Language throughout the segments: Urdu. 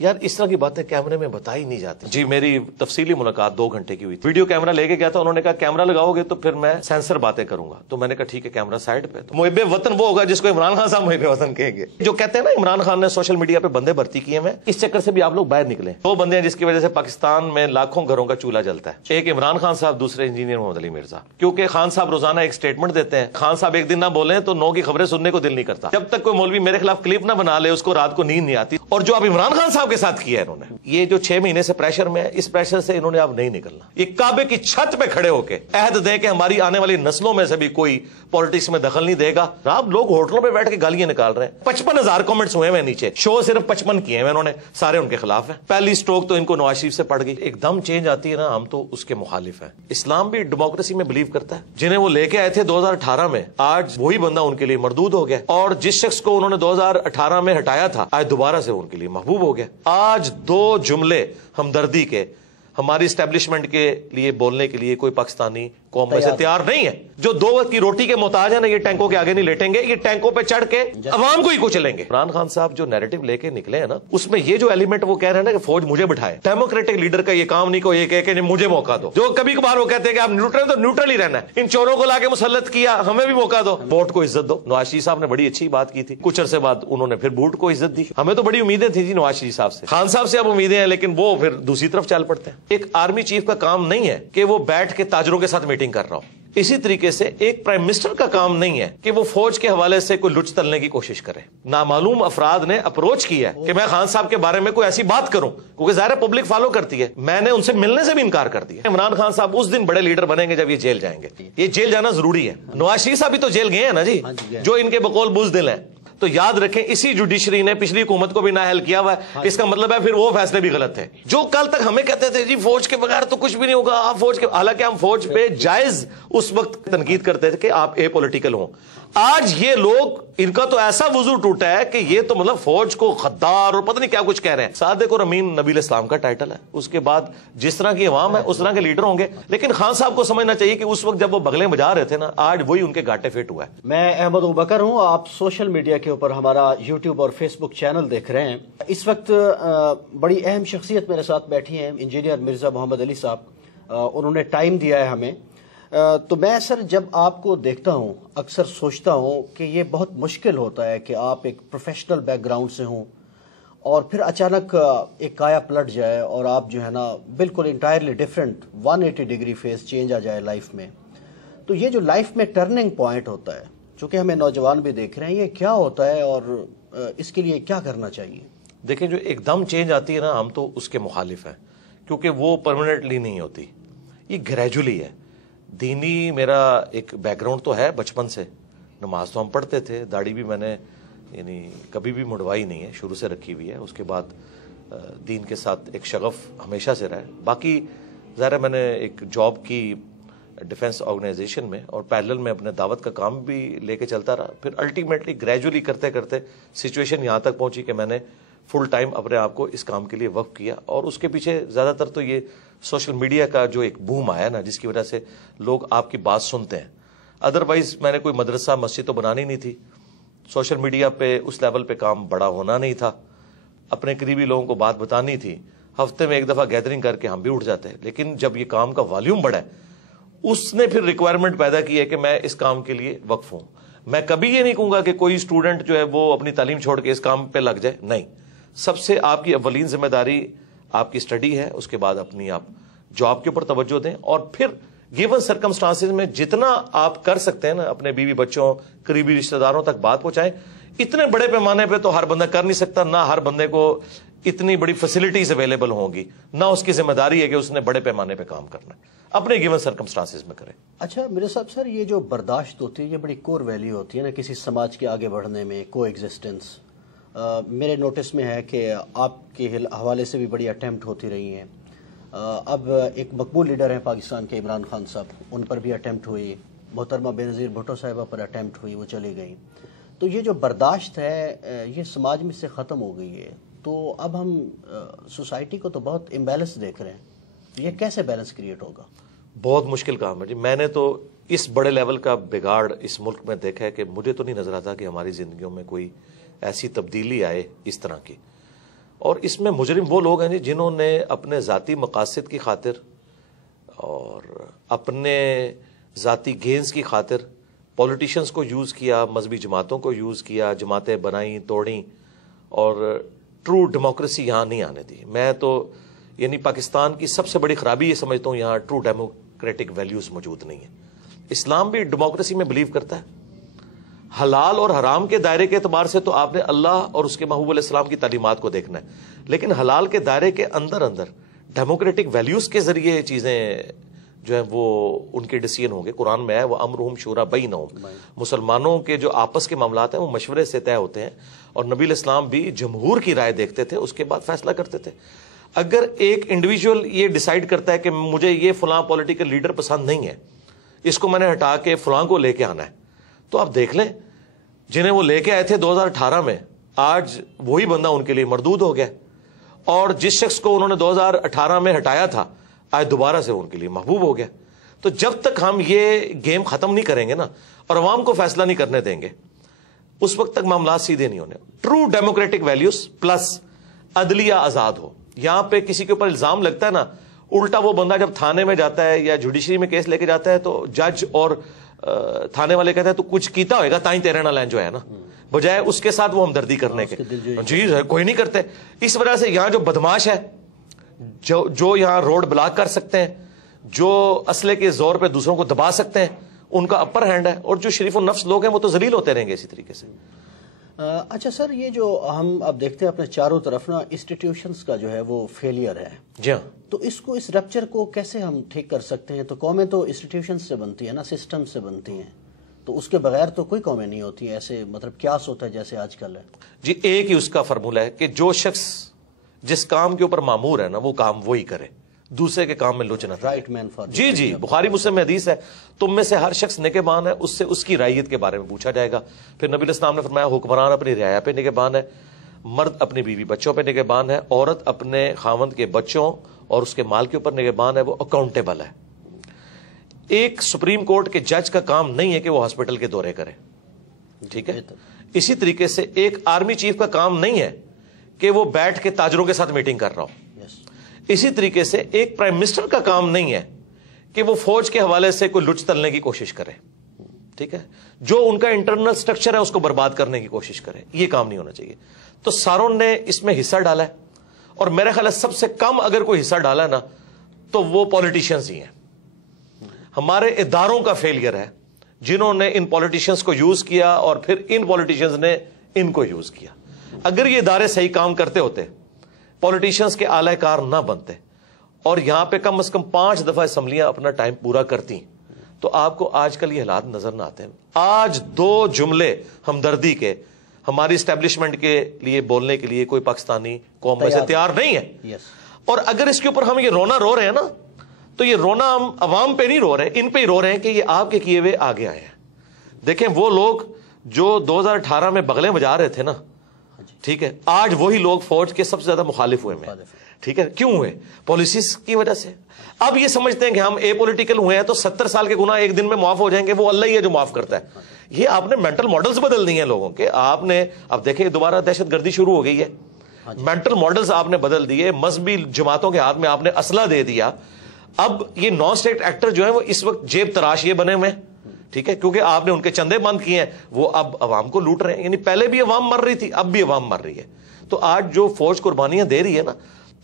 یار اس طرح کی باتیں کیمرے میں بتائی نہیں جاتی. جی میری تفصیلی ملاقات 2 گھنٹے کی ہوئی تھی. ویڈیو کیمرہ لے کے گیا تھا, انہوں نے کہا کیمرہ لگاؤ گے تو پھر میں سینسر باتیں کروں گا. تو میں نے کہا ٹھیک ہے کیمرہ سائڈ پہ. تو محب وطن وہ ہوگا جس کو عمران خان صاحب محب وطن کہیں گے. جو کہتے ہیں نا عمران خان نے سوشل میڈیا پہ بندے بھرتی کیے ہیں, اس چکر سے بھی آپ لوگ باہر نکلے. 2 بندے ہیں جس کی وجہ سے پاکستان میں لاکھوں گھروں کا چولہا جلتا ہے. ایک عمران خان صاحب, دوسرے انجینئر محمد علی مرزا. کیونکہ خان صاحب روزانہ ایک سٹیٹمنٹ دیتے ہیں, خان صاحب ایک دن نہ بولیں تو 9 کی خبریں سننے کو دل نہیں کرتا. جب تک کوئی مولوی میرے خلاف کلپ نہ بنا لے اس کو رات کو نیند نہیں آتی. اور جو اب عمران خان صاحب کے ساتھ کیا ہے انہوں نے, یہ جو 6 مہینے سے پریشر میں ہے, اس پریشر سے انہوں نے اب نہیں نکلنا. یہ کعبے کی چھت پہ کھڑے ہو کے عہد دے کہ ہماری آنے والی نسلوں میں سے بھی کوئی پالیٹکس میں دخل نہیں دے گا. آپ لوگ ہوٹلوں پہ بیٹھ کے گالیاں نکال رہے ہیں. 55,000 کمنٹس ہوئے ہیں نیچے, شو صرف 55 کیے ہیں انہوں نے, سارے ان کے خلاف ہیں. پہلی سٹروک تو ان کو نواز شریف سے پڑ گئی. ایک دم چینج آتی ہے نا, ہم تو اس کے مخالف ہیں. اسلام بھی ڈیموکریسی میں بلیو کرتا ہے. جنہیں وہ لے کے آئے تھے 2018 میں, آج وہی بندہ ان کے لیے مردود ہو گیا. اور جس شخص کو انہوں نے 2018 میں ہٹایا تھا, آج دوبارہ سے ان کے لیے محبوب ہو گیا. آج 2 جملے ہمدردی کے ہماری اسٹیبلشمنٹ کے لیے بولنے کے لیے کوئی پاکستانی قوم میں سے تیار نہیں ہے. جو 2 وقت کی روٹی کے محتاج ہیں نا, یہ ٹینکوں کے آگے نہیں لیٹیں گے, یہ ٹینکوں پہ چڑھ کے عوام کو ہی کچلیں گے. عمران خان صاحب جو نیریٹو لے کے نکلے ہیں نا, اس میں یہ جو ایلیمنٹ وہ کہہ رہے ہیں نا کہ فوج مجھے بٹھائے. ڈیموکریٹک لیڈر کا یہ کام نہیں کو یہ کہہ کہ مجھے موقع دو. جو کبھی کبھار وہ کہتے ہیں کہ آپ نیوٹرل تو نیوٹرل ہی رہنا ہے. ان چوروں کو لا کے مسلط کیا, ہمیں بھی موقع دو. ووٹ کو عزت دو. نواز شریف صاحب نے بڑی اچھی بات کی تھی, کچھ عرصے بعد انہوں نے پھر بوٹ کو عزت دی. ہمیں تو بڑی امیدیں تھی جی نواز شریف صاحب سے. خان صاحب سے اب امیدیں ہیں, لیکن وہ پھر دوسری طرف چل پڑتے ہیں. ایک آرمی چیف کا کام نہیں ہے کہ وہ بیٹھ کے تاجروں کے ساتھ میٹنگ کر رہا ہو. اسی طریقے سے ایک پرائم منسٹر کا کام نہیں ہے کہ وہ فوج کے حوالے سے کوئی لچ تلنے کی کوشش کرے. نامعلوم افراد نے اپروچ کیا ہے کہ میں خان صاحب کے بارے میں کوئی ایسی بات کروں, کیونکہ ظاہر پبلک فالو کرتی ہے. میں نے ان سے ملنے سے بھی انکار کر دیا. عمران خان صاحب اس دن بڑے لیڈر بنیں گے جب یہ جیل جائیں گے. یہ جیل جانا ضروری ہے. نواز شریف صاحب بھی تو جیل گئے ہیں نا جی, جو ان کے بقول بزدل ہیں. تو یاد رکھیں اسی جوڈیشری نے پچھلی حکومت کو بھی نااہل کیا ہوا ہے. اس کا مطلب ہے پھر وہ فیصلے بھی غلط ہیں. جو کل تک ہمیں کہتے تھے جی فوج کے بغیر تو کچھ بھی نہیں ہوگا, آپ فوج کے, حالانکہ ہم فوج پہ جائز اس وقت تنقید کرتے تھے کہ آپ اے پولیٹیکل ہوں. آج یہ لوگ, ان کا تو ایسا وضو ٹوٹا ہے کہ یہ تو مطلب فوج کو غدار اور پتہ نہیں کیا کچھ کہہ رہے ہیں. صادق اور امین نبی الاسلام کا ٹائٹل ہے. اس کے بعد جس طرح کی عوام ہے اس طرح کے لیڈر ہوں گے. لیکن خان صاحب کو سمجھنا چاہیے کہ اس وقت جب وہ بغلیں بجا رہے تھے نا, آج وہی ان کے گاٹے فٹ ہوا ہے. میں احمد ابوبکر ہوں. آپ سوشل میڈیا کے اوپر ہمارا یوٹیوب اور فیس بک چینل دیکھ رہے ہیں. اس وقت بڑی اہم شخصیت میرے ساتھ بیٹھی ہیں, انجینئر مرزا محمد علی صاحب. انہوں نے ٹائم دیا ہے ہمیں. تو میں سر جب آپ کو دیکھتا ہوں اکثر سوچتا ہوں کہ یہ بہت مشکل ہوتا ہے کہ آپ ایک پروفیشنل بیک گراؤنڈ سے ہوں اور پھر اچانک ایک کایا پلٹ جائے اور آپ جو ہے نا بالکل entirely different 180 degree face change آ جائے لائف میں. تو یہ جو لائف میں ٹرننگ پوائنٹ ہوتا ہے, چونکہ ہمیں نوجوان بھی دیکھ رہے ہیں, یہ کیا ہوتا ہے اور اس کے لیے کیا کرنا چاہیے؟ دیکھیں جو ایک دم چینج آتی ہے نا, ہم تو اس کے مخالف ہیں, کیونکہ وہ پرماننٹلی نہیں ہوتی, یہ گریجولی ہے. دینی میرا ایک بیک گراؤنڈ تو ہے بچپن سے, نماز تو ہم پڑھتے تھے, داڑھی بھی میں نے یعنی کبھی بھی مڑوائی نہیں ہے, شروع سے رکھی ہوئی ہے. اس کے بعد دین کے ساتھ ایک شغف ہمیشہ سے رہا ہے. باقی ظاہر ہے میں نے ایک جاب کی ڈیفنس آرگنائزیشن میں, اور پیرلل میں اپنے دعوت کا کام بھی لے کے چلتا رہا. پھر الٹیمیٹلی گریجولی کرتے کرتے سچویشن یہاں تک پہنچی کہ میں نے فل ٹائم اپنے آپ کو اس کام کے لیے وقف کیا. اور اس کے پیچھے زیادہ تر تو یہ سوشل میڈیا کا جو ایک بوم آیا نا, جس کی وجہ سے لوگ آپ کی بات سنتے ہیں. ادروائز میں نے کوئی مدرسہ مسجد تو بنانی نہیں تھی, سوشل میڈیا پہ اس لیول پہ کام بڑا ہونا نہیں تھا, اپنے قریبی لوگوں کو بات بتانی تھی, ہفتے میں 1 دفعہ گیدرنگ کر کے ہم بھی اٹھ جاتے ہیں. لیکن جب یہ کام کا والیوم بڑھا ہے, اس نے پھر ریکوائرمنٹ پیدا کی ہے کہ میں اس کام کے لیے وقف ہوں. میں کبھی یہ نہیں کہوں گا کہ کوئی اسٹوڈنٹ جو ہے وہ اپنی تعلیم چھوڑ کے اس کام پہ لگ جائے, نہیں. سب سے آپ کی اولین ذمہ داری آپ کی اسٹڈی ہے, اس کے بعد اپنی آپ جاب کے اوپر توجہ دیں, اور پھر گیون سرکمسٹانسز میں جتنا آپ کر سکتے ہیں نا اپنے بیوی بچوں قریبی رشتہ داروں تک بات پہنچائیں. اتنے بڑے پیمانے پہ تو ہر بندہ کر نہیں سکتا, نہ ہر بندے کو اتنی بڑی فیسلٹیز اویلیبل ہوں گی, نہ اس کی ذمہ داری ہے کہ اس نے بڑے پیمانے پہ کام کرنا ہے. اپنے گیون سرکمسٹانسز میں کریں. اچھا میرے صاحب سر, یہ جو برداشت ہوتی ہے یہ بڑی کور ویلیو ہوتی ہے نا کسی سماج کے آگے بڑھنے میں, کو ایگزسٹنس. میرے نوٹس میں ہے کہ آپ کے حوالے سے بھی بڑی اٹیمپٹ ہوتی رہی ہیں. اب ایک مقبول لیڈر ہیں پاکستان کے عمران خان صاحب, ان پر بھی اٹیمپٹ ہوئی, محترمہ بینظیر بھٹو صاحبہ پر اٹیمپٹ ہوئی, وہ چلی گئیں. تو یہ جو برداشت ہے یہ سماج میں سے ختم ہو گئی ہے. تو اب ہم سوسائٹی کو تو بہت امبیلنس دیکھ رہے ہیں, یہ کیسے بیلنس کریٹ ہوگا؟ بہت مشکل کام ہے جی. میں نے تو اس بڑے لیول کا بگاڑ اس ملک میں دیکھا ہے کہ مجھے تو نہیں نظر آتا کہ ہماری زندگیوں میں کوئی ایسی تبدیلی آئے اس طرح کی. اور اس میں مجرم وہ لوگ ہیں جی جنہوں نے اپنے ذاتی مقاصد کی خاطر اور اپنے ذاتی گینز کی خاطر پولیٹیشنز کو یوز کیا، مذہبی جماعتوں کو یوز کیا، جماعتیں بنائیں توڑیں، اور ٹرو ڈیموکریسی یہاں نہیں آنے دی. میں تو یعنی پاکستان کی سب سے بڑی خرابی یہ سمجھتا ہوں یہاں ٹرو ڈیموکریٹک ویلیوز موجود نہیں ہیں. اسلام بھی ڈیموکریسی میں بلیو کرتا ہے. حلال اور حرام کے دائرے کے اعتبار سے تو آپ نے اللہ اور اس کے محبوب علیہ السلام کی تعلیمات کو دیکھنا ہے، لیکن حلال کے دائرے کے اندر ڈیموکریٹک ویلیوز کے ذریعے چیزیں جو ہیں وہ ان کے ڈیسیژن ہوں گے. قرآن میں ہے وہ امرہم شورا بینہم، مسلمانوں کے جو آپس کے معاملات ہیں وہ مشورے سے طے ہوتے ہیں، اور نبی علیہ السلام بھی جمہور کی رائے دیکھتے تھے، اس کے بعد فیصلہ کرتے تھے. اگر ایک انڈیویجول یہ ڈیسائیڈ کرتا ہے کہ مجھے یہ فلاں پولیٹیکل لیڈر پسند نہیں ہے، اس کو میں نے ہٹا کے فلاں کو لے کے آنا ہے، تو آپ دیکھ لیں جنہیں وہ لے کے آئے تھے 2018 میں، آج وہی بندہ ان کے لیے مردود ہو گیا، اور جس شخص کو انہوں نے 2018 میں ہٹایا تھا آج دوبارہ سے ان کے لیے محبوب ہو گیا. تو جب تک ہم یہ گیم ختم نہیں کریں گے نا اور عوام کو فیصلہ نہیں کرنے دیں گے، اس وقت تک معاملات سیدھے نہیں ہونے. ٹرو ڈیموکریٹک ویلیوز پلس عدلیہ آزاد ہو. یہاں پہ کسی کے اوپر الزام لگتا ہے نا، الٹا وہ بندہ جب تھانے میں جاتا ہے یا جوڈیشری میں کیس لے کے جاتا ہے تو جج اور تھانے والے کہتے ہیں تو کچھ کیتا ہوئے گا تائیں تیرے نہ لائن جو ہے نا، بجائے اس کے ساتھ وہ ہمدردی کرنے کے. جی کوئی نہیں کرتے. اس وجہ سے یہاں جو بدماش ہے، جو یہاں روڈ بلاک کر سکتے ہیں، جو اسلحے کے زور پہ دوسروں کو دبا سکتے ہیں، ان کا اپر ہینڈ ہے، اور جو شریف النفس لوگ ہیں وہ تو ذلیل ہوتے رہیں گے اسی طریقے سے. اچھا سر، یہ جو ہم اب دیکھتے ہیں اپنے چاروں طرف نا انسٹیٹیوشنز کا جو ہے وہ فیلئر ہے. جی ہاں. تو اس رپچر کو کیسے ہم ٹھیک کر سکتے ہیں؟ تو قومیں تو انسٹیٹیوشنز سے بنتی ہیں نا، سسٹم سے بنتی ہیں، تو اس کے بغیر تو کوئی قومیں نہیں ہوتی. ایسے مطلب قیاس ہوتا ہے جیسے آج کل ہے. جی ایک ہی اس کا فارمولہ ہے کہ جو شخص جس کام کے اوپر مامور ہے نا وہ کام وہی کرے، دوسرے کے کام میں لچ نہ تھا. Right main for. جی بخاری مسلم میں حدیث ہے، تم میں سے ہر شخص نگہبان ہے، اس سے اس کی رعیت کے بارے میں پوچھا جائے گا. پھر نبی علیہ السلام نے فرمایا حکمران اپنی رعایا پہ نگہبان ہے، مرد اپنی بیوی بچوں پہ نگہبان ہے، عورت اپنے خاوند کے بچوں اور اس کے مال کے اوپر نگہبان ہے، وہ اکاؤنٹیبل ہے. ایک سپریم کورٹ کے جج کا کام نہیں ہے کہ وہ ہاسپٹل کے دورے کرے، ٹھیک ہے. اسی طریقے سے ایک آرمی چیف کا کام نہیں ہے کہ وہ بیٹھ کے تاجروں کے ساتھ میٹنگ کر رہا ہو. اسی طریقے سے ایک پرائم منسٹر کا کام نہیں ہے کہ وہ فوج کے حوالے سے کوئی لچ تلنے کی کوشش کرے، ٹھیک ہے، جو ان کا انٹرنل سٹرکچر ہے اس کو برباد کرنے کی کوشش کرے. یہ کام نہیں ہونا چاہیے. تو ساروں نے اس میں حصہ ڈالا ہے، اور میرا خیال ہے سب سے کم اگر کوئی حصہ ڈالا ہے نا تو وہ پولیٹیشنز ہی ہیں. ہمارے اداروں کا فیلئر ہے جنہوں نے ان پولیٹیشنز کو یوز کیا اور پھر ان پولیٹیشنز نے ان کو یوز کیا. اگر یہ ادارے صحیح کام کرتے ہوتے، پولیٹیشنز کے اعلی کار نہ بنتے، اور یہاں پہ کم از کم 5 دفعہ اسمبلیاں اپنا ٹائم پورا کرتی، تو آپ کو آج کل یہ حالات نظر نہ آتے ہیں. آج 2 جملے ہمدردی کے ہماری اسٹیبلشمنٹ کے لیے بولنے کے لیے کوئی پاکستانی قوم میں سے تیار نہیں ہے. اور اگر اس کے اوپر ہم یہ رونا رو رہے ہیں نا، تو یہ رونا ہم عوام پہ نہیں رو رہے، ان پہ ہی رو رہے ہیں کہ یہ آپ کے کیے ہوئے آگے آئے ہیں. دیکھیں وہ لوگ جو 2018 میں بغلیں بجا رہے تھے نا، ٹھیک ہے، آج وہی لوگ فوج کے سب سے زیادہ مخالف ہوئے ہیں. ٹھیک ہے، کیوں ہوئے؟ پالیسیز کی وجہ سے. اب یہ سمجھتے ہیں کہ ہم اے پولیٹیکل ہوئے ہیں تو 70 سال کے گناہ ایک دن میں معاف ہو جائیں گے، وہ اللہ ہی ہے جو معاف کرتا ہے. یہ آپ نے مینٹل ماڈلز بدل دیے ہیں لوگوں کے. آپ نے اب دیکھیں دوبارہ دہشت گردی شروع ہو گئی ہے. مینٹل ماڈلز آپ نے بدل دیے، مذہبی جماعتوں کے ہاتھ میں آپ نے اسلحہ دے دیا. اب یہ نان اسٹیٹ ایکٹر جو ہیں وہ اس وقت جیب تراش یہ بنے ہوئے ہیں، ٹھیک ہے، کیونکہ آپ نے ان کے چندے بند کیے ہیں، وہ اب عوام کو لوٹ رہے ہیں. یعنی پہلے بھی عوام مر رہی تھی، اب بھی عوام مر رہی ہے. تو آج جو فوج قربانیاں دے رہی ہے نا،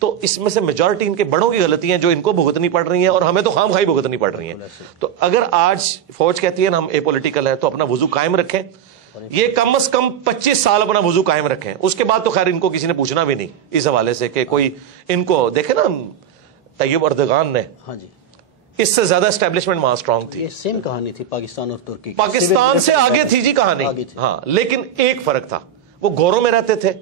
تو اس میں سے میجورٹی ان کے بڑوں کی غلطی ہیں جو ان کو بھگتنی پڑ رہی ہیں، اور ہمیں تو خام خواہی بھگتنی پڑ رہی ہیں. تو اگر آج فوج کہتی ہے نا ہم اے پولیٹیکل ہے، تو اپنا وضو قائم رکھیں. یہ کم از کم 25 سال اپنا وضو قائم رکھیں. اس کے بعد تو خیر ان کو کسی نے پوچھنا بھی نہیں اس حوالے سے کہ کوئی ان کو دیکھے نا. طیب اردگان نے اس سے زیادہ اسٹیبلشمنٹ وہاں اسٹرانگ تھی. سیم کہانی تھی پاکستان اور ترکی، پاکستان سے آگے تھی جی کہانی. ہاں، لیکن ایک فرق تھا، وہ گوروں میں رہتے تھے،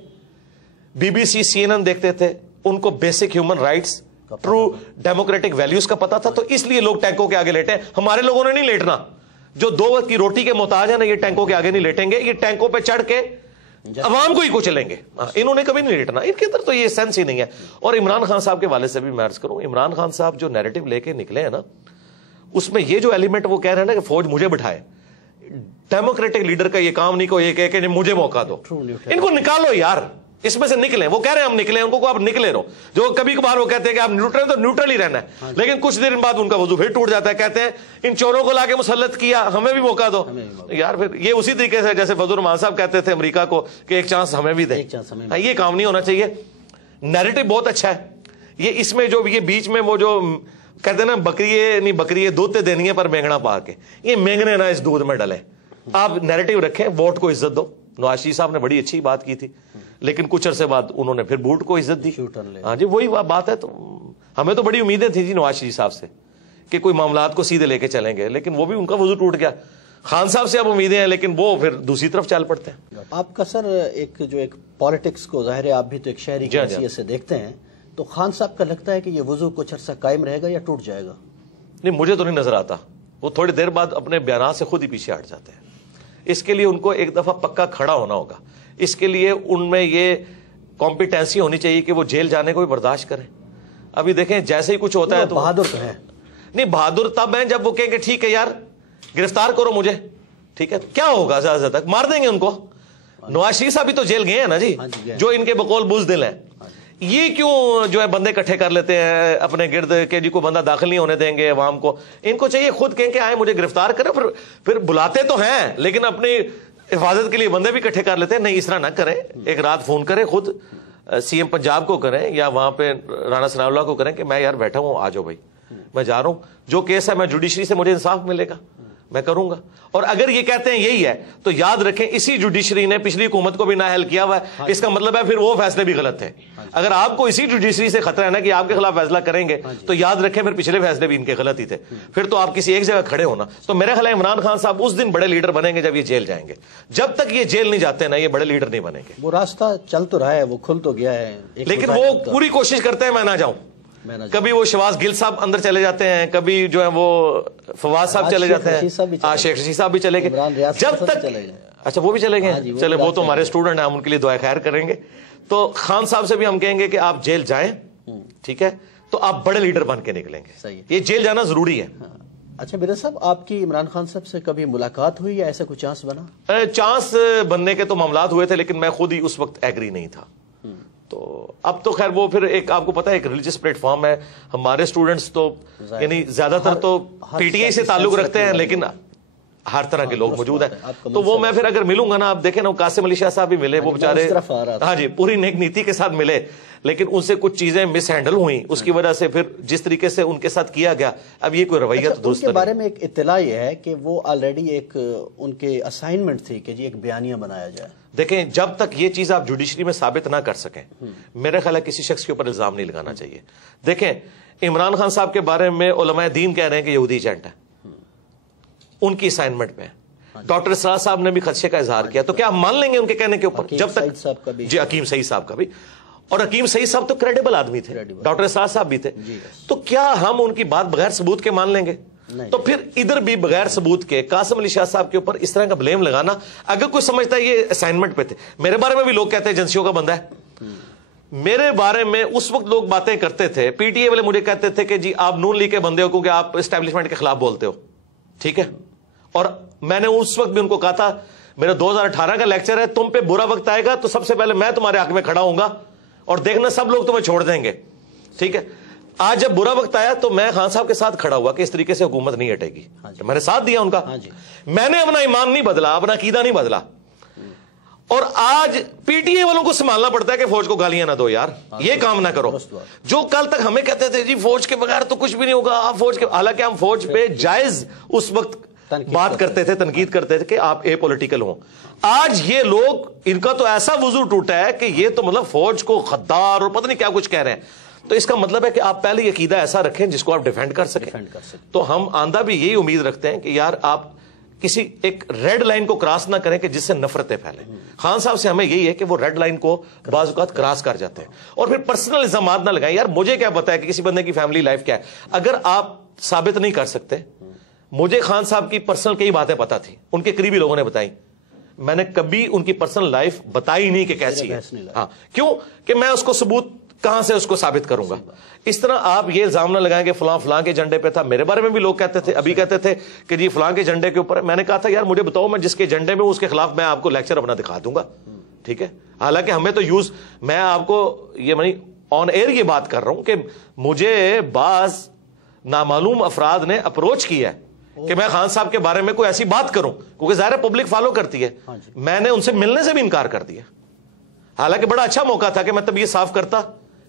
BBC CNN دیکھتے تھے، ان کو basic human rights, true democratic values کا پتا تھا. تو اس لیے لوگ ٹینکوں کے آگے لیٹے ہیں. ہمارے لوگوں نے نہیں لیٹنا. جو 2 وقت کی روٹی کے محتاج ہیں نا، یہ ٹینکوں کے آگے نہیں لیٹیں گے. یہ ٹینکوں پہ چڑھ کے عوام کو ہی کچلیں گے. انہوں نے کبھی نہیں لیٹنا. ان کے اندر تو یہ سینس ہی نہیں ہے. اور عمران خان صاحب کے والے سے بھی میں عرض کروں، عمران خان صاحب جو نیریٹو لے کے نکلے ہیں نا، اس میں یہ جو ایلیمنٹ وہ کہہ رہے ہیں نا کہ فوج مجھے بٹھائے، ڈیموکریٹک لیڈر کا یہ کام نہیں کو یہ کہے کہ مجھے موقع دو. ان کو نکالو یار. اس میں سے نکلیں. وہ کہہ رہے ہیں ہم نکلیں, ان کو آپ نکلے رہو. جو کبھی کبھار وہ کہتے ہیں کہ آپ نیوٹرل تو نیوٹرل ہی رہنا ہے, لیکن کچھ دن بعد ان کا وضو پھر ٹوٹ جاتا ہے. کہتے ہیں ان چوروں کو لا کے مسلط کیا, ہمیں بھی موقع دو. یار پھر یہ اسی طریقے سے جیسے فضل الرحمان صاحب کہتے تھے امریکہ کو کہ ایک چانس ہمیں بھی دیں. یہ کام نہیں ہونا چاہیے. نیریٹو بہت اچھا ہے یہ, اس میں جو یہ بیچ میں وہ جو کہتے ہیں نا بکری دودھ تے دینی ہے پر مینگنا پا کے, یہ مینگنے نا اس دودھ میں ڈلے. آپ نیریٹو رکھیں, ووٹ کو عزت دو. نواز شریف صاحب نے بڑی اچھی بات کی تھی, لیکن کچھ عرصے بعد انہوں نے پھر بوٹ کو عزت دی. ہاں جی وہی بات ہے. تو ہمیں تو بڑی امیدیں تھیں جی نواز شریف صاحب سے کہ کوئی معاملات کو سیدھے لے کے چلیں گے, لیکن وہ بھی ان کا وضو ٹوٹ گیا. خان صاحب سے اب امیدیں ہیں, لیکن وہ پھر دوسری طرف چل پڑتے ہیں. آپ کا سر ایک پالیٹکس کو ظاہر ہے آپ بھی تو ایک شہری کی حیثیت سے دیکھتے ہیں, تو خان صاحب کا لگتا ہے کہ یہ وضو کچھ عرصہ قائم رہے گا یا ٹوٹ جائے گا؟ نہیں, مجھے تو نہیں نظر آتا. وہ تھوڑی دیر بعد اپنے بیانات سے خود ہی پیچھے ہٹ جاتے ہیں. اس کے لیے ان کو ایک دفعہ پکا کھڑا ہونا ہوگا. اس کے لیے ان میں یہ کمپیٹنسی ہونی چاہیے کہ وہ جیل جانے کو بھی برداشت کریں. ابھی دیکھیں جیسے ہی کچھ ہوتا ہے تو بہادر تو ہے نہیں, بہادر تب ہیں جب وہ کہیں گے ٹھیک ہے یار گرفتار کرو مجھے, ٹھیک ہے کیا ہوگا زیادہ سے تک مار دیں گے ان کو. نواز شریف صاحب بھی تو جیل گئے ہیں نا جی, جو ان کے بقول بزدل ہیں. یہ کیوں جو ہے بندے اکٹھے کر لیتے ہیں اپنے گرد کہ جی کو بندہ داخل نہیں ہونے دیں گے عوام کو. ان کو چاہیے خود کہیں کہ آئے مجھے گرفتار کریں, پھر بلاتے تو ہیں لیکن اپنی حفاظت کے لیے بندے بھی اکٹھے کر لیتے ہیں. نہیں اس طرح نہ کریں, ایک رات فون کریں خود سی ایم پنجاب کو کریں یا وہاں پہ رانا ثناء اللہ کو کریں کہ میں یار بیٹھا ہوں, آ جاؤ بھائی, میں جا رہا ہوں, جو کیس ہے میں جوڈیشری سے مجھے انصاف ملے گا میں کروں گا. اور اگر یہ کہتے ہیں یہی ہے تو یاد رکھیں اسی جوڈیشری نے پچھلی حکومت کو بھی نااہل کیا ہوا ہے. اس کا مطلب ہے پھر وہ فیصلے بھی غلط تھے. اگر آپ کو اسی جوڈیشری سے خطرہ ہے نا کہ آپ کے خلاف فیصلہ کریں گے تو یاد رکھیں پھر پچھلے فیصلے بھی ان کے غلط ہی تھے. پھر تو آپ کسی ایک جگہ کھڑے ہونا. تو میرا خیال ہے عمران خان صاحب اس دن بڑے لیڈر بنیں گے جب یہ جیل جائیں گے. جب تک یہ جیل نہیں جاتے نا یہ بڑے لیڈر نہیں بنیں گے. وہ راستہ چل تو رہا ہے, وہ کھل تو گیا ہے, لیکن وہ پوری کوشش کرتے ہیں میں نہ جاؤں. کبھی وہ شواز گل صاحب اندر چلے جاتے ہیں, کبھی جو ہے وہ فواز صاحب چلے جاتے ہیں, شیخ رشید صاحب بھی چلے گئے. جب تک اچھا وہ بھی چلے گئے, چلے وہ تو ہمارے اسٹوڈنٹ ہیں, ہم ان کے لیے دعائے خیر کریں گے. تو خان صاحب سے بھی ہم کہیں گے کہ آپ جیل جائیں, ٹھیک ہے, تو آپ بڑے لیڈر بن کے نکلیں گے. یہ جیل جانا ضروری ہے. اچھا مرزا صاحب, آپ کی عمران خان صاحب سے کبھی ملاقات ہوئی یا ایسا کوئی چانس بنا؟ چانس بننے کے تو معاملات ہوئے تھے, لیکن میں خود ہی اس وقت ایگری نہیں تھا. تو اب تو خیر وہ پھر ایک آپ کو پتا ہے ایک ریلیجس پلیٹ فارم ہے. ہمارے اسٹوڈنٹس تو یعنی زیادہ تر تو پی ٹی آئی سے تعلق رکھتے ہیں, لیکن ہر طرح کے لوگ موجود ہیں. تو وہ میں پھر اگر ملوں گا نا, آپ دیکھیں نا قاسم علی شاہ صاحب بھی ملے, وہ بیچارے ہاں جی پوری نیک نیتی کے ساتھ ملے, لیکن ان سے کچھ چیزیں مس ہینڈل ہوئی, اس کی وجہ سے پھر جس طریقے سے ان کے ساتھ کیا گیا اب یہ کوئی رویہ تو درست نہیں. ان کے بارے میں ایک اطلاع یہ ہے کہ وہ آلریڈی ایک ان کے اسائنمنٹ تھی کہ جی ایک بیانیہ بنایا جائے. دیکھیں جب تک یہ چیز آپ جوڈیشری میں ثابت نہ کر سکیں میرے خیال ہے کسی شخص کے اوپر الزام نہیں لگانا چاہیے. دیکھیں عمران خان صاحب کے بارے میں علماء دین کہہ رہے ہیں کہ یہودی ایجنٹ ہے, ان کی اسائنمنٹ میں. ڈاکٹر اسرار صاحب نے بھی خدشے کا اظہار کیا, تو کیا ہم مان لیں گے ان کے کہنے کے اوپر؟ جب تک جی حکیم سعید صاحب کا بھی, اور حکیم سعید صاحب تو کریڈیبل آدمی تھے, ڈاکٹر اسرار صاحب بھی تھے, تو کیا ہم ان کی بات بغیر ثبوت کے مان لیں گے؟ تو پھر ادھر بھی بغیر ثبوت کے قاسم علی شاہ صاحب کے اوپر اس طرح کا بلیم لگانا, اگر کوئی سمجھتا ہے یہ اسائنمنٹ پہ تھے. میرے بارے میں بھی لوگ کہتے ہیں ایجنسیوں کا بندہ ہے. میرے بارے میں اس وقت لوگ باتیں کرتے تھے, پی ٹی اے والے مجھے کہتے تھے کہ جی آپ نون لیگ کے بندے ہو کیونکہ آپ اسٹیبلشمنٹ کے خلاف بولتے ہو, ٹھیک ہے. اور میں نے اس وقت بھی ان کو کہا تھا میرا 2018 کا لیکچر ہے, تم پہ برا وقت آئے گا تو سب سے پہلے میں تمہارے حق میں کھڑا ہوں گا اور دیکھنا سب لوگ تمہیں چھوڑ دیں گے, ٹھیک ہے. آج جب برا وقت آیا تو میں خان صاحب کے ساتھ کھڑا ہوا کہ اس طریقے سے حکومت نہیں ہٹے گی. میں نے ساتھ دیا ان کا, میں نے اپنا ایمان نہیں بدلا, اپنا عقیدہ نہیں بدلا. اور آج پی ٹی اے والوں کو سنبھالنا پڑتا ہے کہ فوج کو گالیاں نہ دو یار, یہ کام نہ کرو. جو کل تک ہمیں کہتے تھے جی فوج کے بغیر تو کچھ بھی نہیں ہوگا, آپ فوج کے, حالانکہ ہم فوج پہ جائز اس وقت بات کرتے تھے, تنقید کرتے تھے کہ آپ اے پولیٹیکل ہوں. آج یہ لوگ ان کا تو ایسا وضو ٹوٹا ہے کہ یہ تو مطلب فوج کو غدار اور پتہ نہیں کیا کچھ کہہ رہے ہیں. تو اس کا مطلب ہے کہ آپ پہلے عقیدہ ایسا رکھیں جس کو آپ ڈیفینڈ کر سکیں. تو ہم آندہ بھی یہی امید رکھتے ہیں کہ یار آپ کسی ایک ریڈ لائن کو کراس نہ کریں کہ جس سے نفرتیں پھیلیں. خان صاحب سے ہمیں یہی ہے کہ وہ ریڈ لائن کو بعض اوقات کراس کر جاتے ہیں, اور پھر پرسنل الزامات نہ لگائیں. یار مجھے کیا پتا ہے کہ کسی بندے کی فیملی لائف کیا ہے, اگر آپ ثابت نہیں کر سکتے. مجھے خان صاحب کی پرسنل کئی باتیں پتا تھی, ان کے قریبی لوگوں نے بتائی, میں نے کبھی ان کی پرسنل لائف بتائی نہیں کہ کیسی ہے. ہاں کیوں کہ میں اس کو ثبوت کہاں سے اس کو ثابت کروں گا. اس طرح آپ یہ الزام نہ لگائیں کہ فلاں فلاں کے جھنڈے پہ تھا. میرے بارے میں بھی لوگ کہتے تھے, ابھی کہتے تھے کہ جی فلاں کے جھنڈے کے اوپر. میں نے کہا تھا یار مجھے بتاؤ, میں جس کے جھنڈے میں اس کے خلاف میں آپ کو لیکچر اپنا دکھا دوں گا, ٹھیک ہے. حالانکہ ہمیں تو یوز, میں آپ کو یہ آن ایئر یہ بات کر رہا ہوں کہ مجھے بعض نامعلوم افراد نے اپروچ کیا ہے کہ میں خان صاحب کے بارے میں کوئی ایسی بات کروں, کیونکہ ظاہر ہے پبلک فالو کرتی ہے. میں نے ان سے ملنے سے بھی انکار کر دیا, حالانکہ بڑا اچھا موقع تھا کہ میں تب یہ صاف کرتا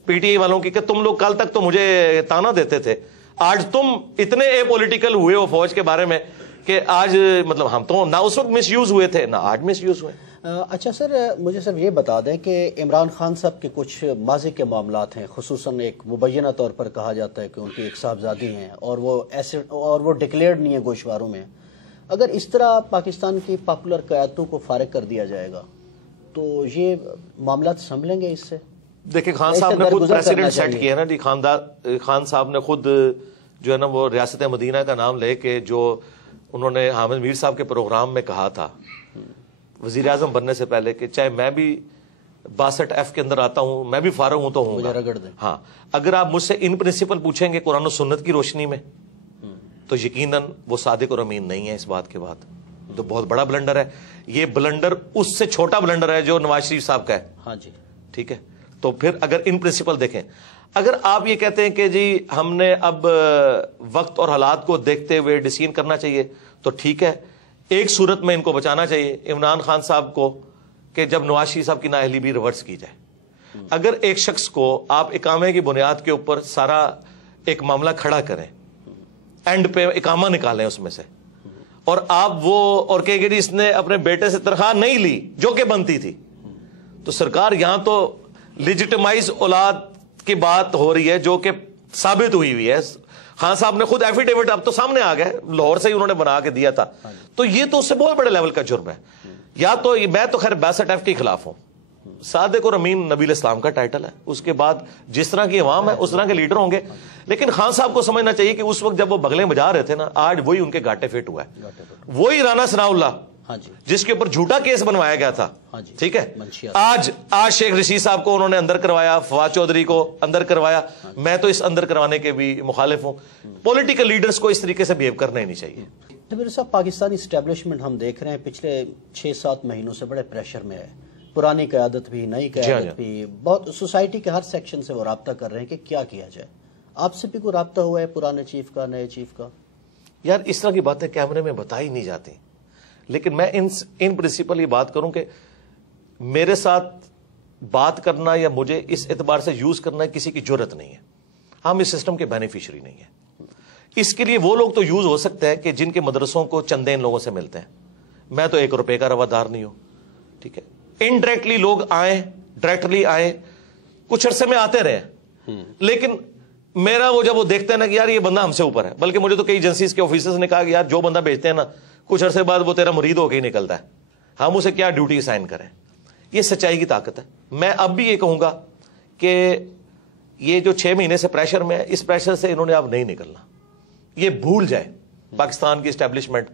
پی ٹی آئی والوں کی کہ تم لوگ کل تک تو مجھے تانا دیتے تھے, آج تم اتنے اے پولیٹیکل ہوئے ہو فوج کے بارے میں کہ آج مطلب ہم تو نہ اس وقت مس یوز ہوئے تھے نہ آج مس یوز ہوئے. اچھا سر, مجھے سر یہ بتا دیں کہ عمران خان صاحب کے کچھ ماضی کے معاملات ہیں, خصوصاً ایک مبینہ طور پر کہا جاتا ہے کہ ان کی ایک صاحبزادی ہیں اور وہ ڈکلیئرڈ نہیں ہے گوشواروں میں. اگر اس طرح پاکستان کی پاپولر قیادتوں کو فارغ کر دیا جائے گا تو یہ معاملات سنبھلیں گے اس سے؟ دیکھیں خان صاحب نے خود پریسیڈنٹ سیٹ کیا نا جی, خان صاحب نے خود جو ہے نا وہ ریاست مدینہ کا نام لے کے جو انہوں نے حامد میر صاحب کے پروگرام میں کہا تھا وزیر اعظم بننے سے پہلے کہ چاہے میں بھی 62F کے اندر آتا ہوں, میں بھی فارغ ہوں تو ہوں گا. ہاں, اگر آپ مجھ سے ان پرنسپل پوچھیں گے قرآن و سنت کی روشنی میں تو یقیناً وہ صادق اور امین نہیں ہے اس بات کے بعد. تو بہت بڑا بلنڈر ہے یہ, بلنڈر اس سے چھوٹا بلنڈر ہے جو نواز شریف صاحب کا ہے. ہاں جی, ٹھیک ہے. تو پھر اگر ان پرنسپل دیکھیں, اگر آپ یہ کہتے ہیں کہ جی ہم نے اب وقت اور حالات کو دیکھتے ہوئے ڈیسیژن کرنا چاہیے تو ٹھیک ہے, ایک صورت میں ان کو بچانا چاہیے عمران خان صاحب کو کہ جب نواز شریف صاحب کی نااہلی بھی ریورس کی جائے. اگر ایک شخص کو آپ اقامے کی بنیاد کے اوپر سارا ایک معاملہ کھڑا کریں, اینڈ پہ اقامہ نکالیں اس میں سے, اور آپ وہ اور کہ جی اس نے اپنے بیٹے سے تنخواہ نہیں لی جو کہ بنتی تھی, تو سرکار یہاں تو لیجیٹمائز اولاد کی بات ہو رہی ہے جو کہ ثابت ہوئی ہے. خان صاحب نے خود ایفیڈیوٹ اب تو سامنے آ گئے, لاہور سے ہی انہوں نے بنا کے دیا تھا. تو یہ تو اس سے بہت بڑے لیول کا جرم ہے. یا تو میں تو خیر 62F کے خلاف ہوں. صادق اور امین نبی الاسلام کا ٹائٹل ہے, اس کے بعد جس طرح کی عوام ہے اس طرح کے لیڈر ہوں گے. لیکن خان صاحب کو سمجھنا چاہیے کہ اس وقت جب وہ بغلیں بجا رہے تھے نا, آج وہی ان کے گاٹے فٹ ہوا ہے. وہی رانا ثناء اللہ جس کے اوپر جھوٹا کیس بنوایا گیا تھا, ٹھیک ہے, آج شیخ رشید صاحب کو انہوں نے اندر کروایا, فواد چودھری کو اندر کروایا. میں تو اس اندر کروانے کے بھی مخالف ہوں. پولیٹیکل لیڈرز کو اس طریقے سے بہیو کرنا ہی نہیں چاہیے. میرے صاحب, پاکستانی اسٹیبلشمنٹ ہم دیکھ رہے ہیں پچھلے 6-7 مہینوں سے بڑے پریشر میں ہے. پرانی قیادت بھی, نئی قیادت بھی, بہت سوسائٹی کے ہر سیکشن سے وہ رابطہ کر رہے ہیں کہ کیا کیا جائے. آپ سے بھی کوئی رابطہ ہوا ہے پرانے چیف کا, نئے چیف کا؟ یار اس طرح کی باتیں کیمرے میں بتائی نہیں جاتی, لیکن میں ان پرنسپل یہ بات کروں کہ میرے ساتھ بات کرنا یا مجھے اس اعتبار سے یوز کرنا کسی کی جرت نہیں ہے. ہم اس سسٹم کے بینیفیشری نہیں ہیں. اس کے لیے وہ لوگ تو یوز ہو سکتے ہیں کہ جن کے مدرسوں کو چندے ان لوگوں سے ملتے ہیں. میں تو 1 روپے کا روادار نہیں ہوں, ٹھیک ہے. انڈائریکٹلی لوگ آئیں, ڈائریکٹلی آئیں, کچھ عرصے میں آتے رہے, لیکن میرا وہ جب وہ دیکھتے ہیں نا کہ یار یہ بندہ ہم سے اوپر ہے, بلکہ مجھے تو کئی ایجنسیز کے آفیسرز نے کہا کہ یار جو بندہ بھیجتے ہیں نا کچھ عرصے بعد وہ تیرا مرید ہو کے ہی نکلتا ہے, ہم اسے کیا ڈیوٹی اسائن کریں. یہ سچائی کی طاقت ہے. میں اب بھی یہ کہوں گا کہ یہ جو 6 مہینے سے پریشر میں ہے, اس پریشر سے انہوں نے اب نہیں نکلنا. یہ بھول جائے پاکستان کی اسٹیبلشمنٹ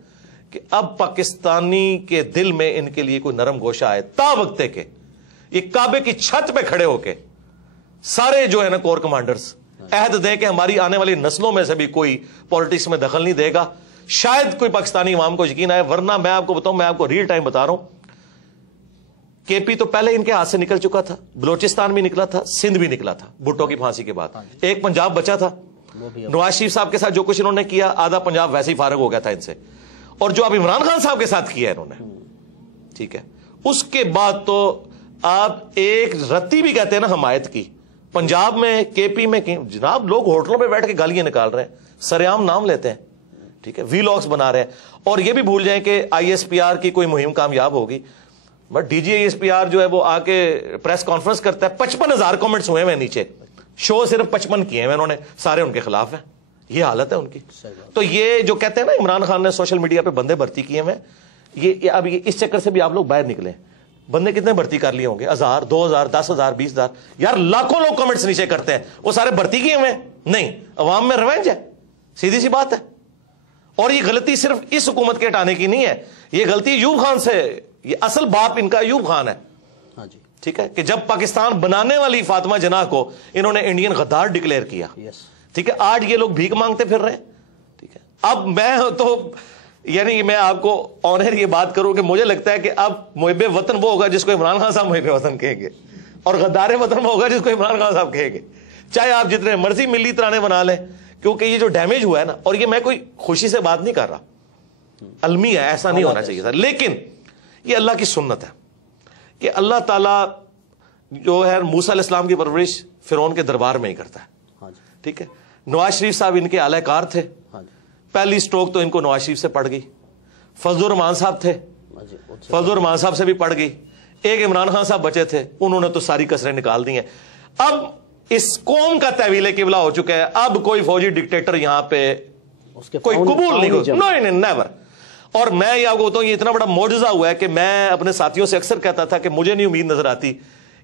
کہ اب پاکستانی کے دل میں ان کے لیے کوئی نرم گوشہ آئے. تا وقتے کے یہ کعبے کی چھت پہ کھڑے ہو کے سارے جو ہے نا کور کمانڈرز عہد دیں کہ ہماری آنے والی نسلوں میں سے بھی کوئی پالیٹکس میں دخل نہیں دے گا, شاید کوئی پاکستانی عوام کو یقین آئے. ورنہ میں آپ کو بتاؤں, میں آپ کو ریل ٹائم بتا رہا ہوں, کے پی تو پہلے ان کے ہاتھ سے نکل چکا تھا, بلوچستان بھی نکلا تھا, سندھ بھی نکلا تھا بھٹو کی پھانسی کے بعد, ایک پنجاب بچا تھا. نواز شریف صاحب کے ساتھ جو کچھ انہوں نے کیا, آدھا پنجاب ویسے ہی فارغ ہو گیا تھا ان سے. اور جو اب عمران خان صاحب کے ساتھ کیا ہے انہوں نے, ٹھیک ہے, اس کے بعد تو آپ ایک رتی بھی کہتے ہیں نا حمایت کی پنجاب میں, کے پی میں, جناب لوگ ہوٹلوں پہ بیٹھ کے گالیاں نکال رہے ہیں, سریعام نام لیتے ہیں, ٹھیک ہے, وی لاگس بنا رہے ہیں. اور یہ بھی بھول جائیں کہ ISPR کی کوئی مہم کامیاب ہوگی, بٹ DG ISPR جو ہے وہ آ کے پریس کانفرنس کرتا ہے, 55,000 کامنٹس ہوئے ہیں نیچے, شو صرف 55 کیے ہیں انہوں نے, سارے ان کے خلاف ہیں. یہ حالت ہے ان کی. تو یہ جو کہتے ہیں نا عمران خان نے سوشل میڈیا پہ بندے بھرتی کیے ہیں, یہ اب اس چکر سے بھی آپ لوگ باہر نکلیں. بندے کتنے بھرتی کر لیے ہوں گے, 1000, 2000, 10,000, 20,000, یار لاکھوں لوگ کمنٹس نیچے کرتے ہیں, وہ سارے بھرتی کیے ہوئے نہیں. عوام میں ریونج ہے, سیدھی سی بات ہے. اور یہ غلطی صرف اس حکومت کے ہٹانے کی نہیں ہے, یہ غلطی ایوب خان سے, یہ اصل باپ ان کا ایوب خان ہے, ٹھیک ہے, کہ جب پاکستان بنانے والی فاطمہ جناح کو انہوں نے انڈین غدار ڈکلیئر کیا, ٹھیک ہے, آج یہ لوگ بھیک مانگتے پھر رہے ہیں, ٹھیک ہے. اب میں تو یعنی میں آپ کو آنر یہ بات کروں کہ مجھے لگتا ہے کہ اب محب وطن وہ ہوگا جس کو عمران خان صاحب محب وطن کہیں گے، اور غدار وطن وہ ہوگا جس کو عمران خان صاحب کہیں گے، چاہے آپ جتنے مرضی ملی ترانے بنا لیں، کیونکہ یہ جو ڈیمیج ہوا ہے نا، اور یہ میں کوئی خوشی سے بات نہیں کر رہا، المی ہے، ایسا نہیں ہونا چاہیے تھا، لیکن یہ اللہ کی سنت ہے کہ اللہ تعالیٰ جو ہے موسیٰ علیہ السلام کی پرورش فرعون کے دربار میں ہی کرتا ہے، ٹھیک ہے۔ نواز شریف صاحب ان کے اعلی کار تھے، پہلی سٹروک تو ان کو نواز شریف سے پڑ گئی، فضل الرحمان صاحب تھے، فضل الرحمان صاحب سے بھی پڑ گئی، ایک عمران خان صاحب بچے تھے، انہوں نے تو ساری کسریں نکال دی ہیں۔ اب اس قوم کا تحویل قبلہ ہو چکا ہے، اب کوئی فوجی ڈکٹیٹر یہاں پہ کوئی قبول نہیں کرتا، نہیں نیور۔ اور میں یہ آپ کو بتاؤں، یہ اتنا بڑا معجزہ ہوا ہے کہ میں اپنے ساتھیوں سے اکثر کہتا تھا کہ مجھے نہیں امید نظر آتی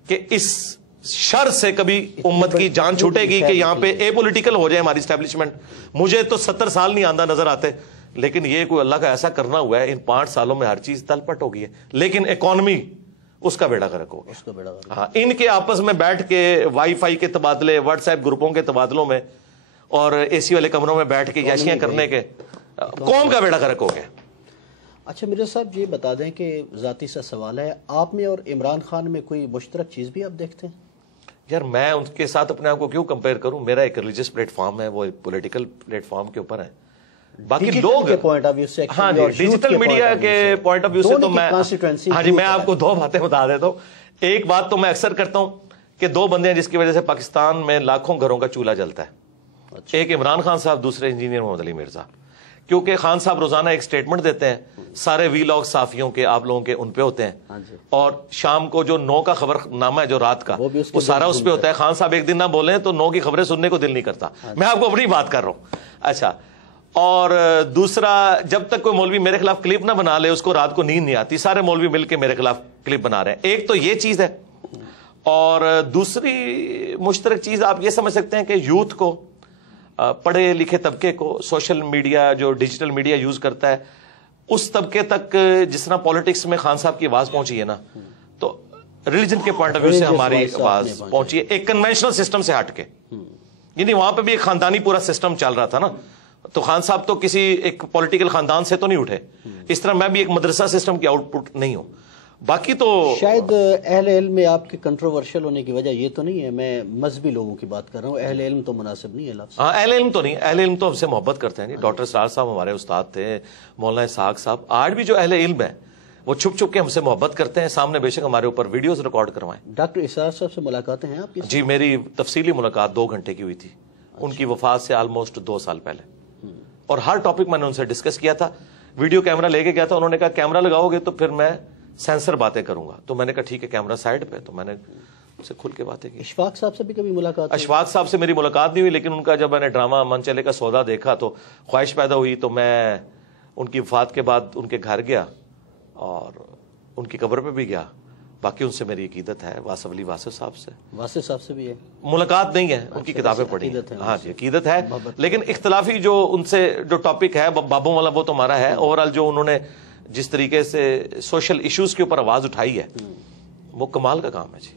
کہ اس شر سے کبھی امت کی جان چھوٹے گی کہ یہاں پہ اے پولیٹیکل ہو جائے ہماری اسٹیبلشمنٹ۔ مجھے تو 70 سال نہیں آندہ نظر آتے، لیکن یہ کوئی اللہ کا ایسا کرنا ہوا ہے، ان 5 سالوں میں ہر چیز تل پٹ ہو گئی ہے، لیکن اکانومی اس کا بیڑا غرق ہو گیا۔ ہاں، ان کے آپس میں بیٹھ کے وائی فائی کے تبادلے، واٹس ایپ گروپوں کے تبادلوں میں، اور اے سی والے کمروں میں بیٹھ کے یاشیاں کرنے کے قوم کا بیڑا غرق ہو گیا۔ اچھا مرزا صاحب یہ بتا دیں کہ ذاتی سا سوال ہے، آپ میں اور عمران خان میں کوئی مشترک چیز بھی آپ دیکھتے ہیں؟ یار میں ان کے ساتھ اپنے آپ کو کیوں کمپیئر کروں؟ میرا ایک ریلیجس پلیٹ فارم ہے، وہ پولیٹیکل پلیٹ فارم کے اوپر ہے، باقی لوگ ہاں جی ڈیجیٹل میڈیا کے پوائنٹ آف ویو سے تو میں ہاں جی میں آپ کو 2 باتیں بتا دیتا ہوں۔ ایک بات تو میں اکثر کرتا ہوں کہ 2 بندے ہیں جس کی وجہ سے پاکستان میں لاکھوں گھروں کا چولہا جلتا ہے، ایک عمران خان صاحب، دوسرے انجینئر محمد علی مرزا، کیونکہ خان صاحب روزانہ ایک سٹیٹمنٹ دیتے ہیں، سارے وی لاگ صحافیوں کے آپ لوگوں کے ان پہ ہوتے ہیں، اور شام کو جو 9 کا خبر نامہ ہے جو رات کا وہ سارا اس پہ ہوتا ہے۔ خان صاحب ایک دن نہ بولیں تو 9 کی خبریں سننے کو دل نہیں کرتا، میں آپ کو اپنی بات کر رہا ہوں۔ اچھا، اور دوسرا، جب تک کوئی مولوی میرے خلاف کلپ نہ بنا لے اس کو رات کو نیند نہیں آتی، سارے مولوی مل کے میرے خلاف کلپ بنا رہے ہیں، ایک تو یہ چیز ہے، اور دوسری مشترک چیز آپ یہ سمجھ سکتے ہیں کہ یوتھ کو، پڑھے لکھے طبقے کو، سوشل میڈیا جو ڈیجیٹل میڈیا یوز کرتا ہے اس طبقے تک جس طرح پالیٹکس میں خان صاحب کی آواز پہنچی ہے نا، تو ریلیجن کے پوائنٹ آف ویو سے ہماری آواز پہنچی ہے ایک کنونشنل سسٹم سے ہٹ کے، یعنی وہاں پہ بھی ایک خاندانی پورا سسٹم چل رہا تھا نا، تو خان صاحب تو کسی ایک پولیٹیکل خاندان سے تو نہیں اٹھے، اس طرح میں بھی ایک مدرسہ سسٹم کی آؤٹ پٹ نہیں ہوں۔ باقی تو شاید اہل علم میں آپ کے کنٹروورشل ہونے کی وجہ یہ تو نہیں ہے، میں مذہبی لوگوں کی بات کر رہا ہوں، اہل علم تو مناسب نہیں ہے لفظ۔ ہاں اہل علم تو نہیں، اہل علم تو ہم سے محبت کرتے ہیں جی، ڈاکٹر سرار صاحب ہمارے استاد تھے، مولانا اسحاق صاحب، آج بھی جو اہل علم ہے وہ چھپ چھپ کے ہم سے محبت کرتے ہیں، سامنے بے شک ہمارے اوپر ویڈیوز ریکارڈ کروائیں۔ ڈاکٹر اسرار صاحب سے ملاقاتیں ہیں آپ کی؟ جی میری تفصیلی ملاقات 2 گھنٹے کی ہوئی تھی، ان کی وفات سے آلموسٹ 2 سال پہلے، اور ہر ٹاپک میں نے ان سے ڈسکس کیا تھا، ویڈیو کیمرہ لے کے گیا تھا، انہوں نے کہا کیمرہ لگاؤ گے تو پھر میں سینسر باتیں کروں گا، تو میں نے کہا ٹھیک ہے کیمرہ سائڈ پہ، تو میں نے ان سے کھل کے باتیں کی۔ اشفاق صاحب سے بھی کبھی ملاقات؟ اشفاق صاحب سے میری ملاقات نہیں ہوئی، لیکن ان کا جب میں نے ڈرامہ من چلے کا سودا دیکھا تو خواہش پیدا ہوئی، تو میں ان کی وفات کے بعد ان کے گھر گیا اور ان کی قبر پہ بھی گیا۔ باقی ان سے میری عقیدت ہے، واصف علی واصف صاحب سے، واصف صاحب سے بھی ہے ملاقات نہیں ہے، ان کی کتابیں پڑھی ہیں، ہاں جی عقیدت ہے، لیکن اختلافی جو ان سے جو ٹاپک ہے بابوں والا وہ تو ہمارا ہے، اوورآل جو انہوں نے جس طریقے سے سوشل ایشوز کے اوپر آواز اٹھائی ہے وہ کمال کا کام ہے جی۔